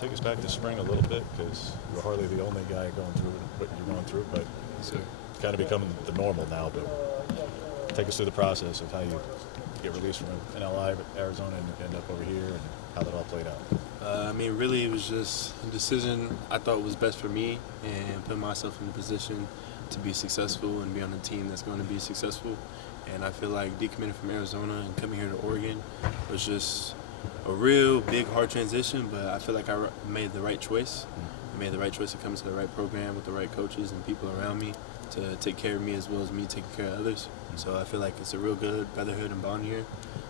Take us back to spring a little bit, because you're hardly the only guy going through what you're going through, but So, it's kind of becoming the normal now. But take us through the process of how you get released from NLI, Arizona, and end up over here, and how that all played out. really, it was just a decision I thought was best for me and put myself in a position to be successful and be on a team that's going to be successful. And I feel like decommitting from Arizona and coming here to Oregon was just a real big, hard transition, but I feel like I made the right choice. I made the right choice to come to the right program with the right coaches and people around me to take care of me as well as me taking care of others. So I feel like it's a real good brotherhood and bond here.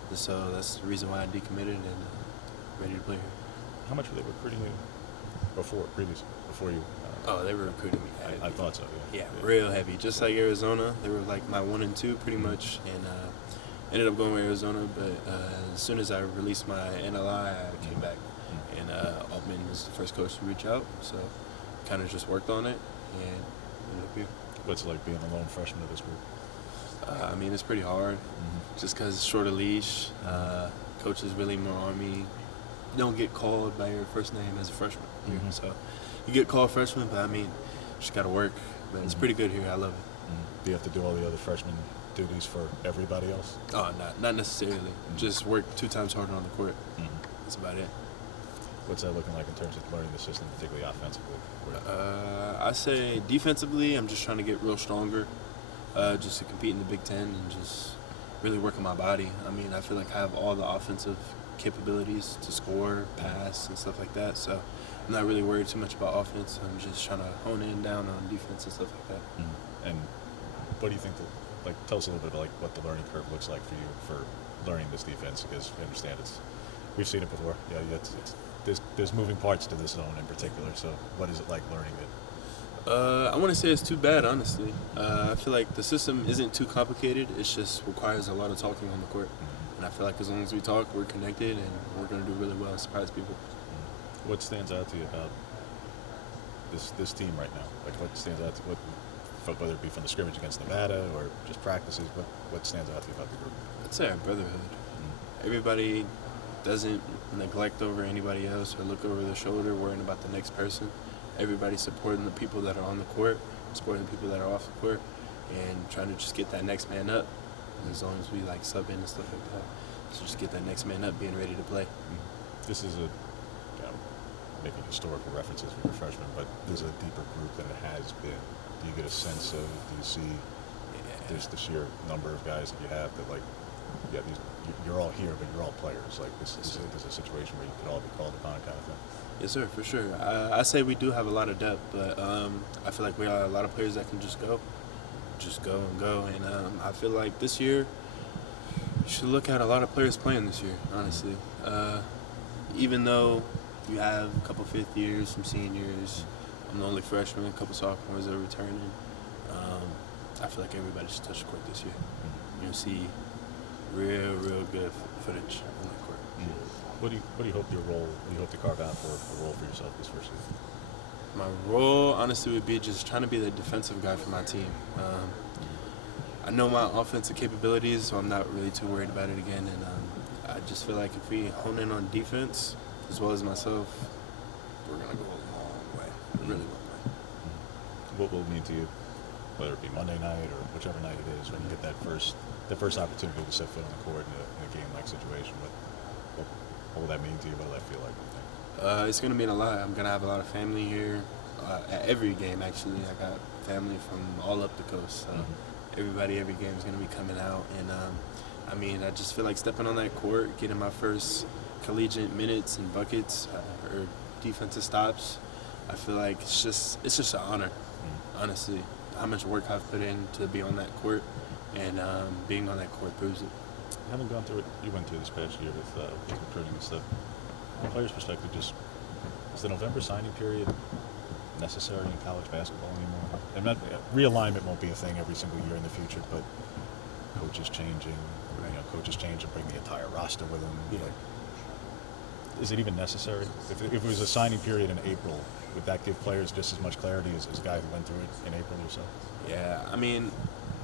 And so that's the reason why I decommitted and ready to play here. How much were they recruiting you before you? Oh, they were recruiting me heavy. I thought so. Yeah, real heavy. Just like Arizona, they were like my 1 and 2 pretty much, and ended up going with Arizona. But as soon as I released my NLI, I came back, and Altman was the first coach to reach out. So kind of just worked on it and ended up here. What's it like being the lone freshman of this group? It's pretty hard, just because it's shorter leash. Coaches really more on me. You don't get called by your first name as a freshman here, so you get called freshman. But just gotta work. But it's pretty good here. I love it. Do you have to do all the other freshman duties for everybody else? Oh, not necessarily. Just work 2 times harder on the court. That's about it. What's that looking like in terms of learning the system, particularly offensively? I say defensively, I'm just trying to get real stronger, just to compete in the Big Ten and just really work on my body. I feel like I have all the offensive capabilities to score, pass, and stuff like that. So I'm not really worried too much about offense. I'm just trying to hone in down on defense and stuff like that. And what do you think? Tell us a little bit about what the learning curve looks like for you for learning this defense, because we understand we've seen it before. Yeah, there's moving parts to this zone in particular. So what is it like learning it? I want to say it's too bad, honestly. I feel like the system isn't too complicated. It just requires a lot of talking on the court. And I feel like as long as we talk, we're connected, and we're going to do really well and surprise people. What stands out to you about this team right now? What stands out to whether it be from the scrimmage against Nevada or just practices, what stands out to you about the group? I'd say our brotherhood. Everybody doesn't neglect over anybody else or look over their shoulder worrying about the next person. Everybody's supporting the people that are on the court, supporting the people that are off the court, and trying to just get that next man up. As long as we sub in and stuff like that, so just get that next man up, being ready to play. This is making historical references for your freshmen, but this is a deeper group than it has been. Do you get a sense of? Do you see there's the sheer number of guys that you have that you're all here, but you're all players. This is a situation where you could all be called upon, kind of thing. Yes, sir, for sure. I say we do have a lot of depth, but I feel like we have a lot of players that can just go and go. And I feel like this year, you should look at a lot of players playing this year, honestly. Even though you have a couple fifth years, some seniors, I'm the only freshman, a couple sophomores that are returning. I feel like everybody should touch the court this year. You'll see real good footage on the court. What do you hope your role? What do you hope to carve out for a role for yourself this first season? My role, honestly, would be just trying to be the defensive guy for my team. I know my offensive capabilities, so I'm not really too worried about it again. And I just feel like if we hone in on defense, as well as myself, we're going to go a long way, a really long way. What will it mean to you, whether it be Monday night or whichever night it is, when you get that first opportunity to set foot on the court in a game-like situation? What will that mean to you? What will that feel like? It's going to mean a lot. I'm going to have a lot of family here at every game, actually. I got family from all up the coast. So everybody, every game is going to be coming out. And, I just feel like stepping on that court, getting my first collegiate minutes and buckets or defensive stops. I feel like it's just an honor, honestly. How much work I've put in to be on that court, and being on that court proves it. Having gone through what you went through this past year with recruiting and stuff, from a player's perspective, just is the November signing period necessary in college basketball anymore? And realignment won't be a thing every single year in the future, but coaches changing, coaches change and bring the entire roster with them. Yeah. Is it even necessary? If it was a signing period in April, would that give players just as much clarity as a guy who went through it in April or so? Yeah, I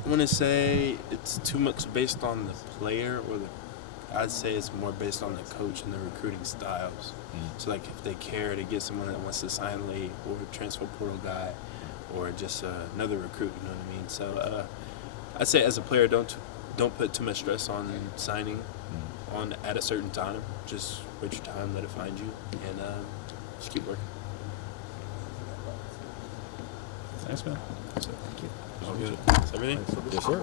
want to say it's too much based on the player or the I'd say it's more based on the coach and the recruiting styles. So like if they care to get someone that wants to sign late, or a transfer portal guy, or just another recruit, you know what I mean? So I'd say as a player, don't put too much stress on signing on at a certain time. Just wait your time, let it find you, and just keep working. Thanks, man. All good. That's everything? Yes, sir.